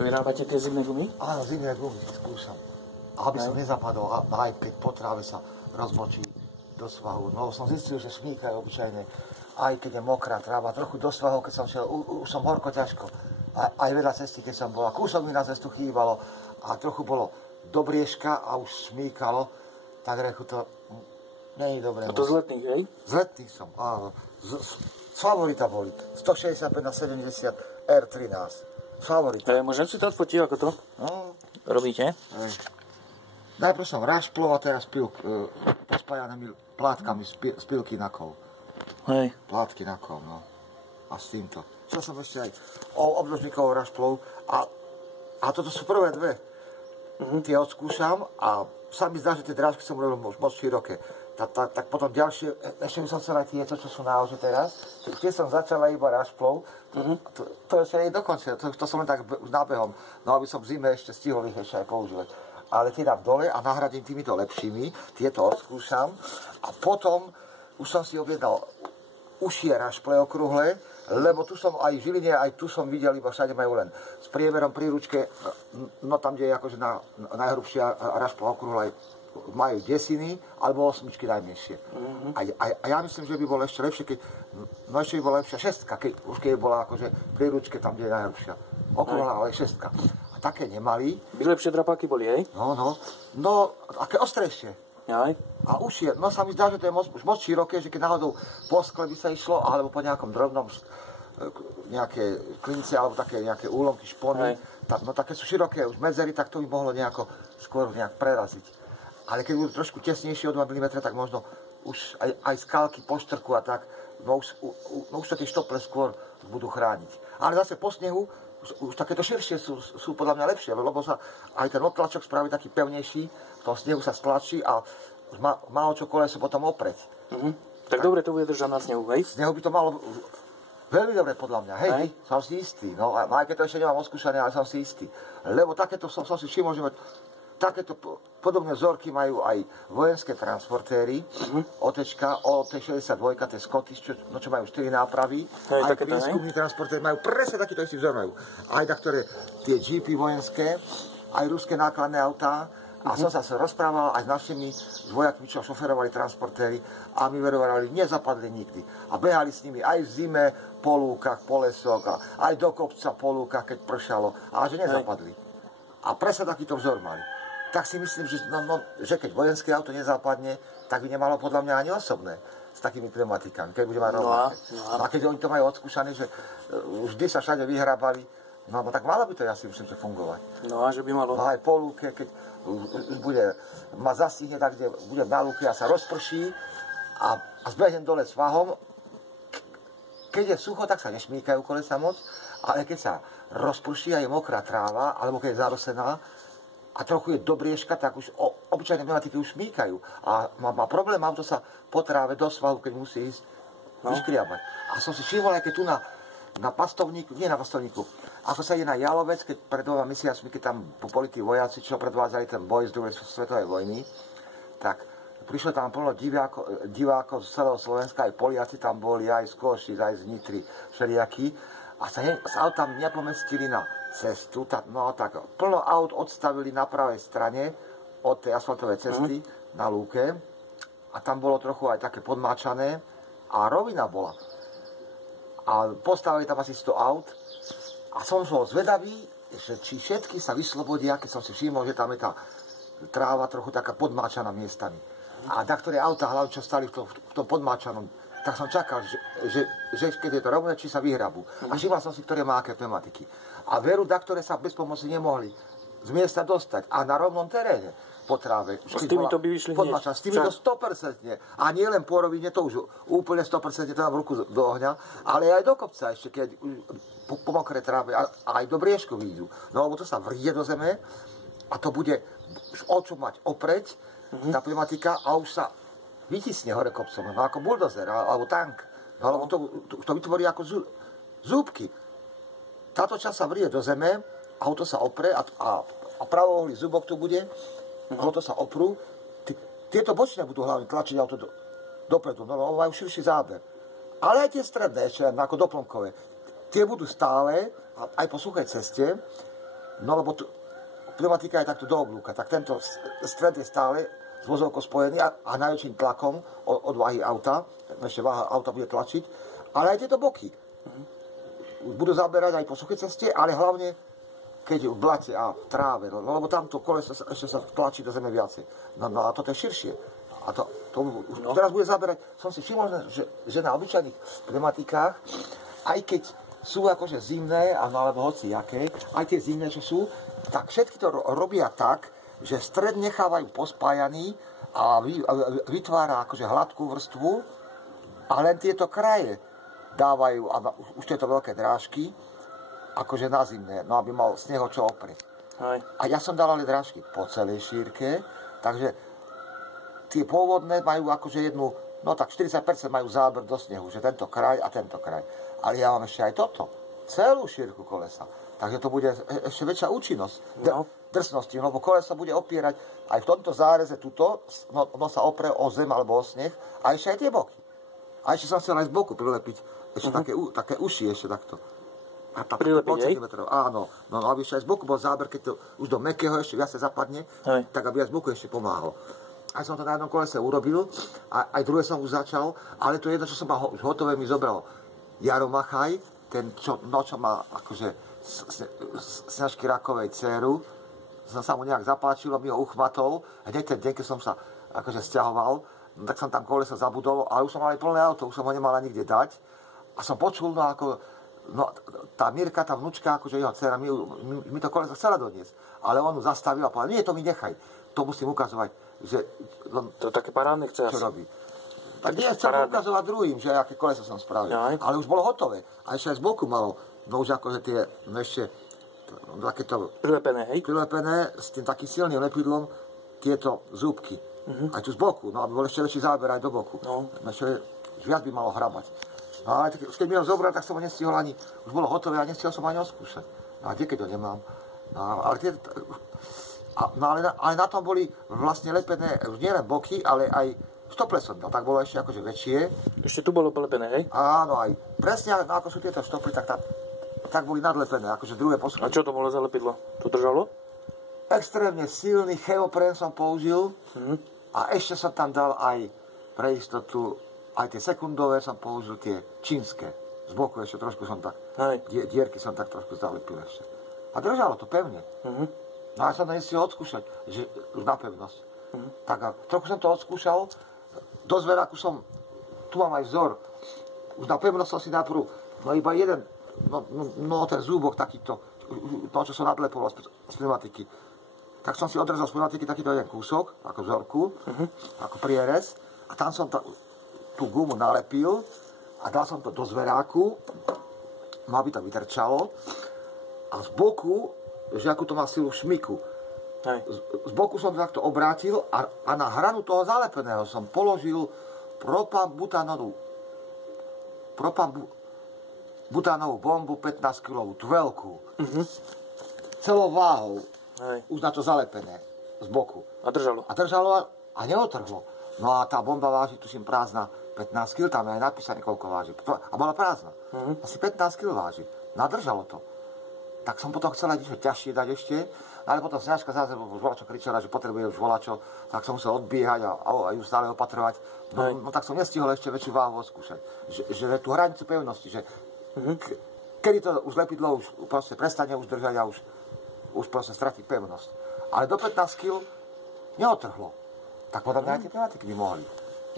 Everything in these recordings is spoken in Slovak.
Vyrábate tie zimné gumy? Áno, zimné gumy skúšam. Aby som nezapadol, aj keď po tráve sa rozmočí do svahu. No som zistil, že šmíkajú obyčajne, aj keď je mokrá tráva. Trochu do svahu, keď som šiel, už som horko ťažko. Aj veľa cesty, keď som bola. Kúsok mi na cestu chýbalo a trochu bolo do briežka a už šmíkalo. Tak rechu to nie je dobré. A to z letných, hej? Z letných som, áno. Z favorita boli. 165 na 70 R13. Favorita. Môžem si to odfotiť, ako to robíte? Najprv som rašplov a teraz pospájanými plátkami z pilky na kov. Hej. Plátky na kov, no. A s týmto. Chcel som ešte aj obdĺžníkovou rašplov a toto sú prvé dve. Tie odskúšam a sa mi zdá, že tie drážky som robil moc široké. Tak potom ďalšie, ešte by som chcel aj tieto, čo sú na ože teraz. Tie som začal iba rašplov. To ešte nie je dokončené, to som len tak nábehom. No aby som v zime ešte stihol ich ešte aj používať. Ale tie dám dole a nahradím týmito lepšími, tieto odskúšam a potom už som si objednal užšie rašple okrúhle, lebo tu som aj v Žiline, aj tu som videl, iba všade majú len s priemerom pri ručke, no tam, kde je akože najhrubšia rašpla okrúhla, majú desiny alebo osmičky najmenšie. A ja myslím, že by bolo ešte lepšie, ešte by bola lepšia šestka, už keď bola akože pri ručke tam, kde je najhrubšia. Okrúhla, ale šestka. Také nemali. By lepšie drapáky boli, hej? No, aké ostrejšie. Aj. A už je, no sa mi zdá, že to je už moc široké, že keď náhodou po skle by sa išlo, alebo po nejakom drobnom, nejaké klinice, alebo také nejaké úlomky, špony, no také sú široké už medzery, tak to by mohlo nejako skôr nejak preraziť. Ale keď budú trošku tesnejšie o 2 mm, tak možno už aj skalky po štrku a tak, no už sa tie štople skôr budú chrániť. Ale zase po snehu už takéto širšie sú podľa mňa lepšie, lebo sa aj ten odtlačok spraví taký pevnejší, v tom snehu sa stlačí a už má o čo koleso potom opreť. Tak dobre to bude držať na snehu, hej? Snehu by to malo veľmi dobre podľa mňa, hej? Som si istý, no aj keď to ešte nemám oskúšané, ale som si istý. Lebo takéto som si všimol, že takéto podobné vzorky majú aj vojenské transportéry, OT-62, tie Scottish, čo majú 4 nápravy, aj prieskumní transportéry majú presne takýto istý vzor majú. Aj taktoré tie jeepy vojenské, aj ruské nákladné autá. A som sa rozprával aj s našimi vojakmi, čo šoferovali transportéry a mi verovali, nezapadli nikdy. A behali s nimi aj v zime po lúkach, po lesoch, aj do kopca po lúkach, keď pršalo, a že nezapadli. A presne takýto vzor mali. Tak si myslím, že keď vojenské auto nezapadne, tak by nemalo podľa mňa ani osobné s takými pneumatikami, keď bude mať rovnaké. A keď oni to majú odskúšané, že vždy sa všade vyhrábali, no tak malo by to, ja si myslím, že fungovať. No a že by malo. No aj po lúke, keď už ma zastihne tak, kde budem na lúke a sa rozprší a zbehnem dole svahom. Keď je sucho, tak sa nešmíkajú kolesa moc, ale keď sa rozprší a je mokrá tráva, alebo keď je zarosená a trochu je do briežka, tak už obyčajné pneumatiky už šmíkajú. A má problém auto sa po tráve do svahu, keď musí ísť vyškriabať. A som si všimol, aj keď tu na pastovníku, nie na pastovníku, ako sa ide na Jalovec, keď pred 2 mesiacmi, keď tam boli tí vojaci, čo predvádzali ten boj z druhej svetovej vojny, tak prišlo tam plno divákov z celého Slovenska, aj Poliaci tam boli, aj z Košic, aj z Nitry, všelijakí, a sa aut tam nepomestili na cestu, tak plno aut odstavili na pravej strane od tej asfaltovej cesty na lúke a tam bolo trochu aj také podmáčané a rovina bola. A postavili tam asi 100 aut a som bol zvedavý, že či všetky sa vyslobodia, keď som si všimol, že tam je tá tráva trochu taká podmáčaná miestami. A taktoré autá, hlavne čo stali v tom podmáčanom, tak som čakal, že keď je to rovné, či sa vyhrabú. A všimol som si, ktoré má aké pneumatiky. A veru, ktoré sa bez pomoci nemohli z miesta dostať. A na rovnom teréne po tráve. S týmito by vyšli hneď. S týmito 100%. A nie len po rovine, to už úplne 100% to dám ruku do ohňa, ale aj do kopca ešte, keď po mokrej tráve a aj do briežku výjdu. No lebo to sa vrie do zeme a to bude o čo mať opreť, tá pneumatika, a už sa vytisne hore kopcom, no ako buldozer alebo tank. No lebo to vytvorí ako zúbky. Táto časť sa vrie do zeme, auto sa opre a pravoholý zubok tu bude, auto sa oprú. Tieto bočné budú hlavne tlačiť auto dopredu, no majú širší záber. Ale aj tie stredné, ešte ako doplnkové, tie budú stále, aj po suchej ceste, No lebo pneumatika je takto do oblúka, tak tento stred je stále s vozovkou spojený a najväčším tlakom od váhy auta, ešte váha auta bude tlačiť, ale aj tieto boky. Budú zaberať aj po suchej ceste, ale hlavne keď je v blate a v tráve, no lebo tamto koleso ešte sa tlačí do zeme viacej. No a toto je širšie. A to teraz bude zaberať, som si všimol, že na obyčajných pneumatikách, aj keď sú akože zimné, alebo hociaké, aj tie zimné, čo sú, tak všetky to robia tak, že stred nechávajú pospájaný a vytvára akože hladkú vrstvu a len tieto kraje dávajú, a už tieto veľké drážky, akože na zimné, no aby mal z neho čo oprieť. A ja som dal ale drážky po celej šírke, takže tie pôvodné majú akože jednu, no tak 40% majú záber do snehu, že tento kraj a tento kraj. Ale ja mám ešte aj toto, celú šírku kolesa. Takže to bude ešte väčšia účinnosť drsnosti, lebo koleso bude opierať aj v tomto záreze tuto, no sa oprie o zem alebo o sneh, a ešte aj tie boky. A ešte som chcel aj z boku prilepiť ešte také uši ešte takto. A tak prilepiť, áno, no aby ešte aj z boku bol záber, keď to už do mäkkého ešte viac zapadne, tak aby aj z boku ešte pomáhal. Aj som to na jednom kolese urobil, a aj druhé som už začal, ale to jedno, čo som mal už hotové, mi zobral Jaro Machaj, ten, čo má akože Snežky Rakovej dceru, som sa mu nejak zapáčil, mi ho uchmatol, hneď ten deň, keď som sa akože sťahoval, no, tak som tam koleso zabudol, ale už som mal aj plné auto, už som ho nemal nikde dať. A som počul, no ako, no tá Mirka, tá vnúčka, akože jeho dcera, mi to koleso chcela doniesť, ale on ju zastavil a povedal, nie, to mi nechaj, to musím ukazovať, že... No, to také parádne chce čo robí. Tak nie, chcem ukazovať druhým, že aké koleso som spravil, ale už bolo hotové. A ešte aj z boku malo, no už akože tie, no ešte, takéto prilepené s tým takým silným lepidlom, tieto zúbky. Aj tu z boku, no aby bol ešte väčší záber aj do boku. Ešte viac by malo hrabať. No ale keď mi ho zobrať, tak som ho nestihol ani, už bolo hotové a nestihol som ani oskúšať. No a kde, keď ho nemám? No ale ale na tom boli vlastne lepené nielen boky, ale aj štople som dal, tak bolo ešte akože väčšie. Ešte tu bolo lepené, hej? Áno, aj presne ako sú tieto štoply, tak boli nadlepené, akože druhé poschodie. A čo to bolo za lepidlo? To držalo? Extrémne silný cheoprén som použil a ešte som tam dal aj pre istotu, aj tie sekundové som použil, tie čínske. Z boku ešte trošku som tak, dierky som tak trošku zalepil ešte. A držalo to pevne. No a som to nestihol odskúšať, že už na pevnosť. Tak a trochu som to odskúšal, do zveráku som, tu mám aj vzor, už na pevnosť som si najprv, no iba jeden, no ten zúbok takýto, to čo som nadlepoval z pneumatiky, tak som si odrezal z pneumatiky takýto jeden kúsok, ako vzorku, ako prierez, a tam som tú gumu nalepil a dal som to do zveráku, aby to vytrčalo, a z boku, že akú to má silu šmiku, z boku som to takto obrátil a na hranu toho zalepeného som položil propanbutánovú bombu 15 kg, tú veľkú. Celou váhou, už na to zalepené, z boku. A držalo. A držalo a neotrhlo. No a tá bomba váži, tuším, prázdna 15 kg, tam je aj napísané, koľko váži. A bola prázdna. Asi 15 kg váži. Nadržalo to. Tak som potom chcel aj niečo ťažšie dať ešte, ale potom Snežka zase volačo kričala, že potrebuje už volačo, tak som musel odbiehať a ju stále opatrovať. No tak som nestihol ešte väčšiu váhu odskúšať. Že tú hranicu pevnosti, že kedy to už lepidlo už proste prestane už držať a už proste stratí pevnosť. Ale do 15 kg neotrhlo. Tak potom aj tie pneumatiky by mohli.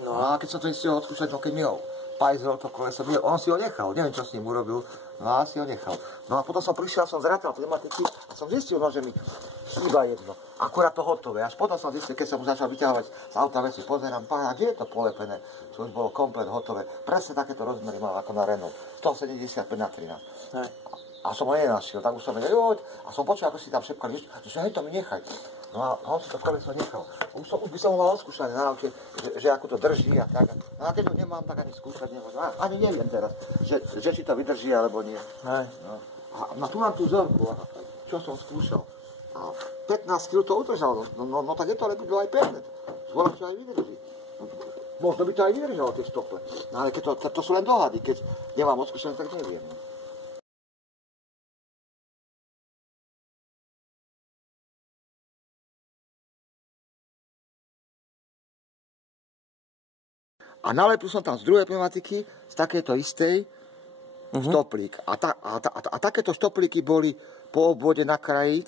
No a keď som to nestihol odskúšať, no keď mi ho pajzrol to koleso, on si ho nechal, neviem čo s ním urobil, no a si ho nechal. No a potom som prišiel, som zrátal pneumatiky a som zistil, no, že mi chýba jedno. Akurát to hotové. Až potom som zistil, keď som už začal vyťahovať z auta veci, pozerám, pána, kde je to polepené, čo už bolo komplet hotové. Presne takéto rozmery mal ako na Renault. 175x13. A som ho nenašiel, tak už som vedel, a som počul, ako si tam šepkali, že hej, to mi nechaj. No a on si to koleso nechal. Už by som ho mal odskúšať na aute, že ako to drží a tak. No a keď ho nemám, tak ani skúšať nemôžem. Ani neviem teraz, že či to vydrží alebo nie. No tu mám tú vzorku, čo som skúšal. A 15 kg to udržalo, no tak je to lepidlo aj pevné. Zvolá, čo aj vydrží. Možno by to aj vydržalo, tie stople. No ale keď to sú len dohady, keď nemám odskúšané, tak neviem. A nalepil som tam z druhej pneumatiky, z takéto istej, štoplík. A takéto štoplíky boli po obvode na kraji.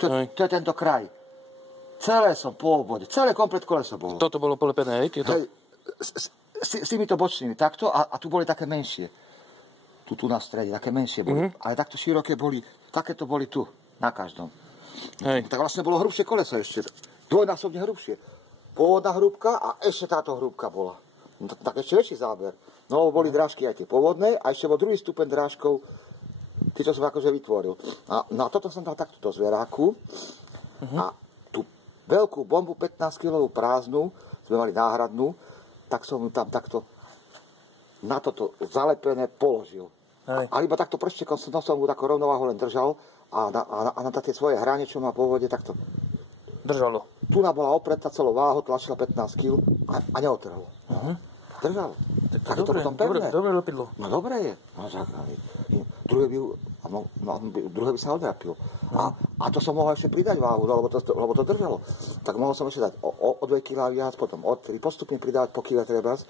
To je tento kraj. Celé som po obvode. Celé komplet koleso bolo. Toto bolo polepené, hej? Tieto? Hej, s týmito bočnými takto a tu boli také menšie. Tu na strede, také menšie boli. Ale takto široké boli, takéto boli tu, na každom. Hej. Tak vlastne bolo hrubšie koleso ešte. Dvojnásobne hrubšie. Pôvodná hrúbka a ešte táto hrúbka bola. No, tak ešte väčší záber. No boli drážky aj tie pôvodné a ešte bol druhý stupeň drážkov, tí, čo som akože vytvoril. A na toto som dal takto do zveráku a tú veľkú bombu 15-kilovú prázdnu, sme mali náhradnú, tak som ju tam takto na toto zalepené položil. A iba takto prštekom som ju takú rovnováhu len držal a na tie svoje hranie, čo má po vode, takto Držalo. Tuna bola opretá celou váhu, tlačila 15 kg a neotrhlo. Držalo. Tak je to potom pevné. Dobre lepidlo. No dobre je. No, tak, druhé by sa odrapilo. A to som mohol ešte pridať váhu, lebo to držalo. Tak mohol som ešte dať o 2 kg viac, potom o 3, postupne pridávať po kile trebárs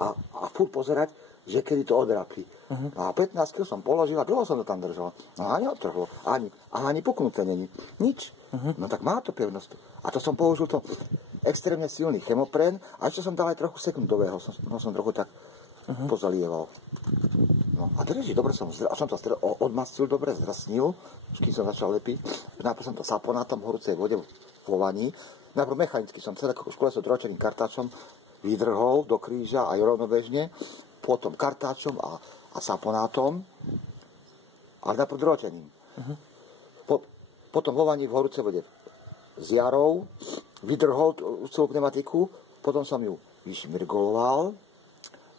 a furt pozerať, že kedy to odrapí. A 15 kg som položil a dlho som to tam držal. No a neotrhlo. Ani puknuté není. Nič. No tak má to pevnosť. A to som použil to extrémne silný chemoprén a ešte som dal aj trochu sekundového. Som trochu tak pozalieval. No a drží, dobre som to odmastil, dobre zdrsnil, kým som začal lepiť. Najprv som to sapol na tom horúcej vode vo vani. Najprv mechanicky som celé koleso dročeným kartáčom vydrhol do kríža aj rovnobežne, potom kartáčom a saponátom, ale najprv dročením. Potom vo vani v horúcej vode s jarou, vydrhol celú pneumatiku, potom som ju vyšmirgoloval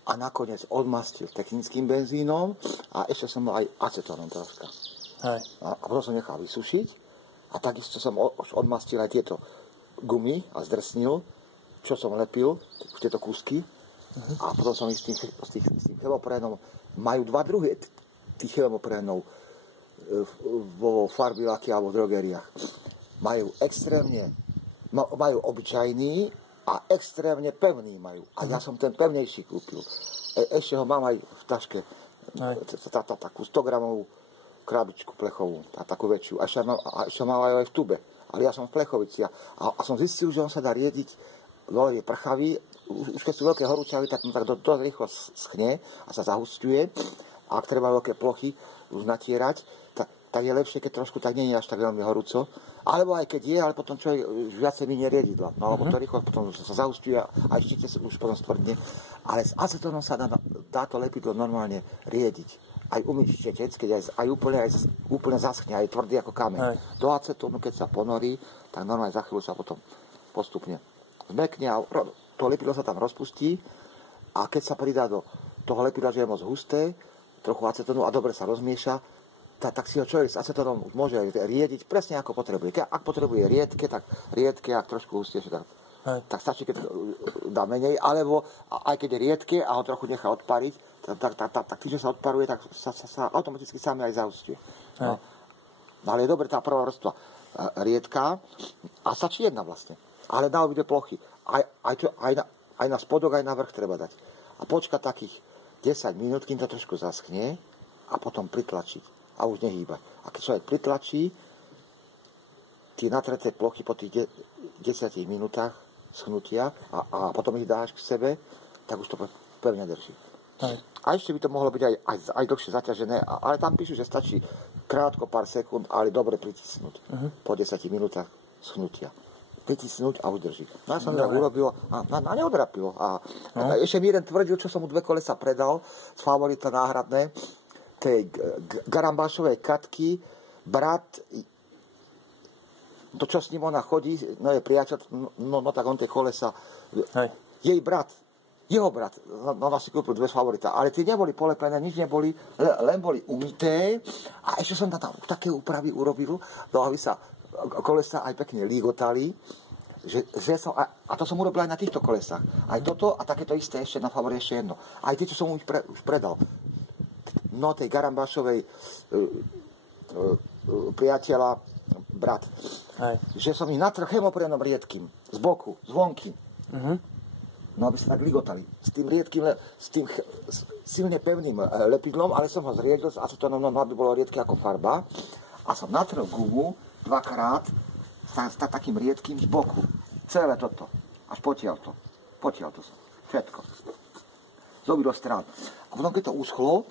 a nakoniec odmastil technickým benzínom a ešte som aj acetónom troška. A potom som nechal vysušiť a takisto som odmastil aj tieto gumy a zdrsnil, čo som lepil, tieto kúsky a potom som ich s tým chemoprénom, majú dva druhy tých chemoprénov vo farbiláky alebo v drogeriách. Majú obyčajný a extrémne pevný majú. A ja som ten pevnejší kúpil. Ešte ho mám aj v taške. Takú 100 gramovú krabičku plechovú. Takú väčšiu. A ešte mám aj v tube. Ale ja som v plechovici. A som zistil, že on sa dá riediť. Je prchavý. Už keď sú veľké horúčavy, tak dosť rýchlo schne a sa zahusťuje. A ak treba veľké plochy už natierať, tak je lepšie, keď trošku tak nie je až tak veľmi horúco. Alebo aj keď je, ale potom čo je viacej minie riedidla. No lebo to rýchlo potom sa zaustuje a ešte sa už potom stvrdne. Ale s acetónom sa dá to lepidlo normálne riediť. Aj umyť štetec, keď aj úplne zaschne, aj tvrdý ako kameň. Do acetónu, keď sa ponorí, tak normálne za chvíľu sa potom postupne zmekne a to lepidlo sa tam rozpustí a keď sa pridá do toho lepidla, že je moc husté, trochu acetónu a dobre sa rozmieša, tak si ho človek s acetónom môže riediť presne ako potrebuje. Ak potrebuje riedke, tak riedke, ak trošku hustejšie, tak stačí, keď dá menej, alebo aj keď je riedke a ho trochu nechá odpariť, tak tým, že sa odparuje, tak sa automaticky sám aj zahustuje. No. Ale je dobre tá prvá vrstva riedka a stačí jedna vlastne. Ale na obidve plochy. Aj na spodok, aj na vrch treba dať. A počkať takých 10 minút, kým to trošku zaschne a potom pritlačiť. A už nehýbať. A keď človek pritlačí, tie natreté plochy po tých 10 minútach schnutia a potom ich dáš k sebe, tak už to pevne drží. A ešte by to mohlo byť aj dlhšie zaťažené, ale tam píšu, že stačí krátko, pár sekúnd, ale dobre pritisnúť po 10 minútach schnutia. Pritisnúť a udrží. No ja som tak urobil a neodrapilo. A ešte mi jeden tvrdil, čo som mu 2 kolesa predal z favorita náhradné, tej garambášovej Katky, brat, to čo s ním ona chodí, no je priateľ, no tak on tie kolesa, jej brat, jeho brat, no si kúpil 2 favorita, ale tie neboli polepené, nič neboli, len boli umyté a ešte som tam také úpravy urobil, aby sa kolesa aj pekne lígotali, že som, a to som urobil aj na týchto kolesách. Aj toto a takéto isté ešte na favori ešte jedno. Aj tie, čo som už predal. No tej garambášovej priateľa brat. Že som ich natrel chemoprénom riedkým z boku, zvonky. No, aby sa tak ligotali. S tým riedkým, silne pevným lepidlom, ale som ho zriedil s acetónom, aby bolo riedke ako farba. A som natrel gumu dvakrát s takým riedkým z boku. Celé toto. Až potiaľ to. Potiaľ to som. Všetko. Z obidvoch strán. A potom, keď to uschlo,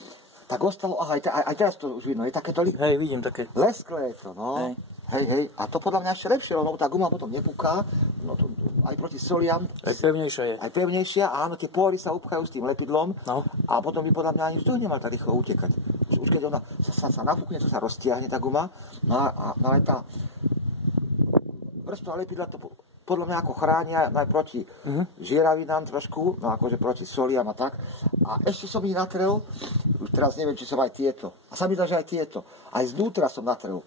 tak ostalo, aha, aj teraz to už vidno, je takéto Hej, vidím také. lesklé je to, no. Hej. Hej. A to podľa mňa ešte lepšie, lebo tá guma potom nepuká, no to, aj proti soliam. Aj pevnejšia je. Aj pevnejšia, áno, tie pory sa upchajú s tým lepidlom, No. a potom by podľa mňa ani vzduch nemal tak rýchlo utekať. Už keď ona sa napukne, to sa roztiahne tá guma, no ale tá vrstva lepidla to podľa mňa ako chránia aj proti žieravinám trošku, no akože proti soliam a tak. A ešte som ich natrel, už teraz neviem, či som aj tieto. A sa mi dá, že aj tieto. Aj znútra som natrel.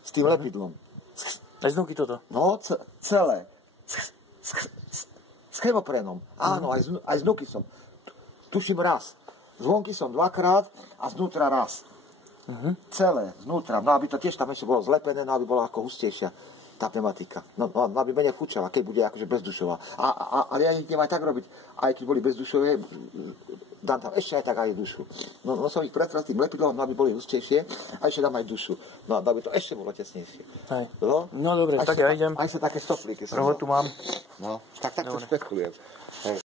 S tým lepidlom. Aj znúky toto. No, celé. S chemoprenom. Áno, aj znúky som. Tuším raz. Zvonky som dvakrát a znútra raz. Celé, znútra. No, aby to tiež tam ešte bolo zlepené, no, aby bola ako hustejšia tá pneumatika. No, aby menej fučala, keď bude akože bezdušová. Ale ja ich idem aj tak robiť. Aj keď boli bezdušové, dám tam ešte aj tak aj dušu. No som ich pretral tým lepidlom, aby boli hustejšie, a ešte dám aj dušu. No, aby to ešte bolo tesnejšie. Hej. No, No dobre, tak ja idem. Aj sa také stoplíky. Robotu mám. No, tak to špekulujem. Hej.